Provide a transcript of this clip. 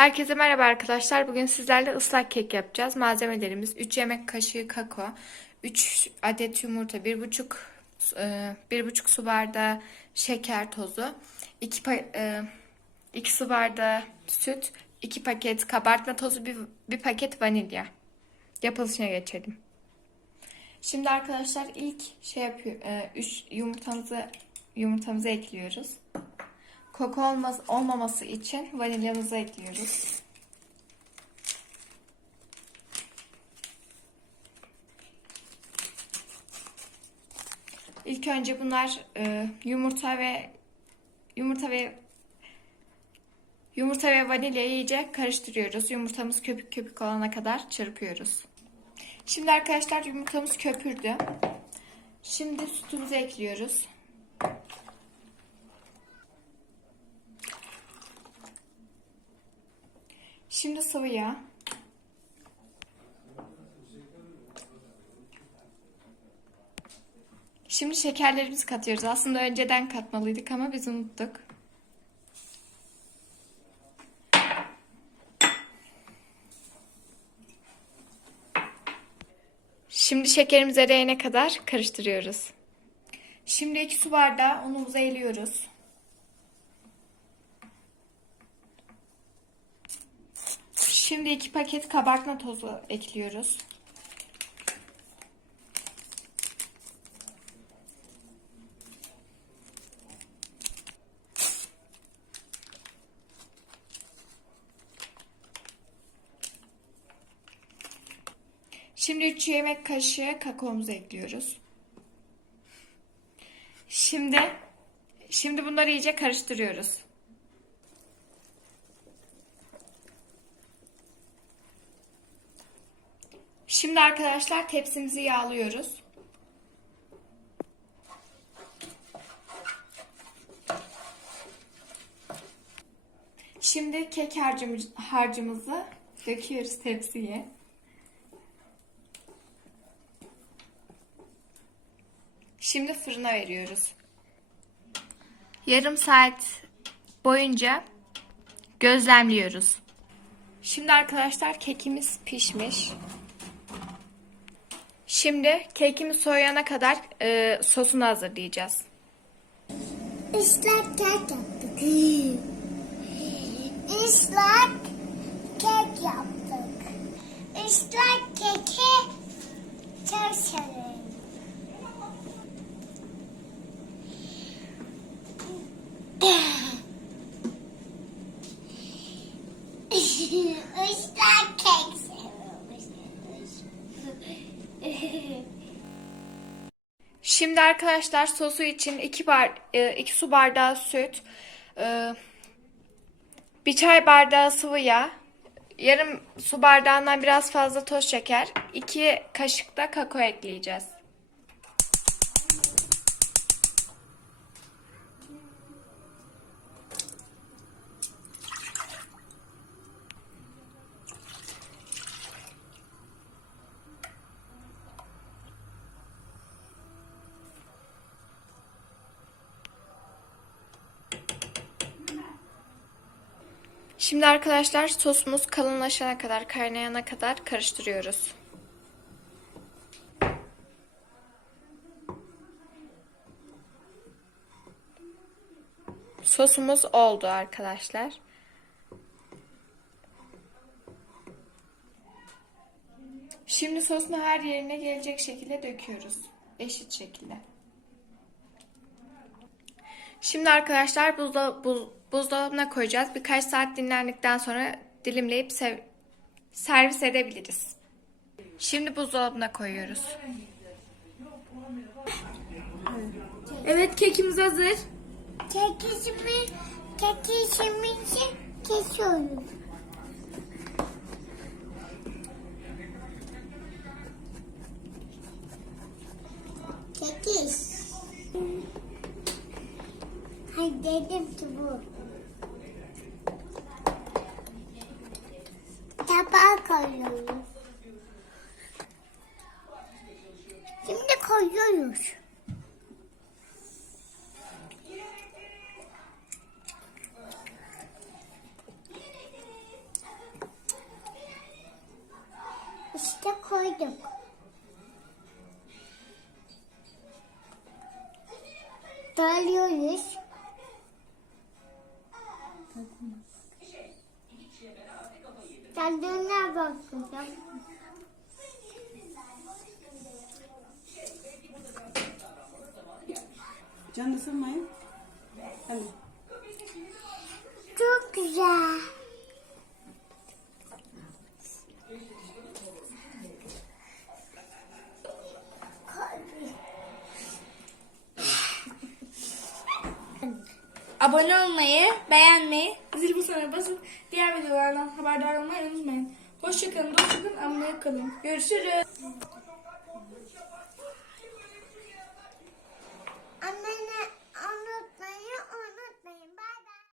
Herkese merhaba arkadaşlar. Bugün sizlerle ıslak kek yapacağız. Malzemelerimiz 3 yemek kaşığı kakao, 3 adet yumurta, 1,5 e, 1,5 su bardağı şeker tozu, 2 2 su bardağı süt, 2 paket kabartma tozu, 1, bir paket vanilya. Yapılışına geçelim. Şimdi arkadaşlar ilk şey yapıyor 3 yumurtamızı yumurtamızı ekliyoruz. Koku olmaz, olmaması için vanilyamızı ekliyoruz. İlk önce bunlar e, yumurta ve yumurta ve yumurta ve vanilyayı iyice karıştırıyoruz. Yumurtamız köpük köpük olana kadar çırpıyoruz. Şimdi arkadaşlar yumurtamız köpürdü. Şimdi sütümüzü ekliyoruz. Şimdi sıvı yağ. Şimdi şekerlerimizi katıyoruz. Aslında önceden katmalıydık ama biz unuttuk. Şimdi şekerimiz eriyene kadar karıştırıyoruz. Şimdi iki su bardağı unumuzu eliyoruz. Şimdi iki paket kabartma tozu ekliyoruz. Şimdi 3 yemek kaşığı kakaomuzu ekliyoruz. Şimdi şimdi bunları iyice karıştırıyoruz. Şimdi arkadaşlar tepsimizi yağlıyoruz. Şimdi kek harcımız, harcımızı döküyoruz tepsiye. Şimdi fırına veriyoruz. Yarım saat boyunca gözlemliyoruz. Şimdi arkadaşlar kekimiz pişmiş. Şimdi kekimiz soğuyana kadar e, sosunu hazırlayacağız. Islak kek yaptık. Islak kek yaptık. Islak keki çok severim. Islak kek Şimdi arkadaşlar sosu için 2 bar 2 su bardağı süt, e, bir çay bardağı sıvı yağ, yarım su bardağından biraz fazla toz şeker, 2 kaşık da kakao ekleyeceğiz. Şimdi arkadaşlar sosumuz kalınlaşana kadar, kaynayana kadar karıştırıyoruz. Sosumuz oldu arkadaşlar. Şimdi sosunu her yerine gelecek şekilde döküyoruz. Eşit şekilde. Şimdi arkadaşlar buzda, buz, buzdolabına koyacağız. Birkaç saat dinlendikten sonra dilimleyip sev, servis edebiliriz. Şimdi buzdolabına koyuyoruz. Evet kekimiz hazır. Kekişimi, kekişimizi kesiyoruz. Kekiş. Hay dedim ki bu. koyuyoruz. Şimdi koyuyoruz. İşte koyduk. Dağılıyoruz. Dağılıyoruz. Tadına bakacağım. Canını sıkmayın. Hadi. Çok güzel. Abone olmayı, beğenmeyi, zil butonuna basıp diğer videolardan haberdar olmayı unutmayın. Hoşçakalın, dostçakalın, abone kalın. Görüşürüz.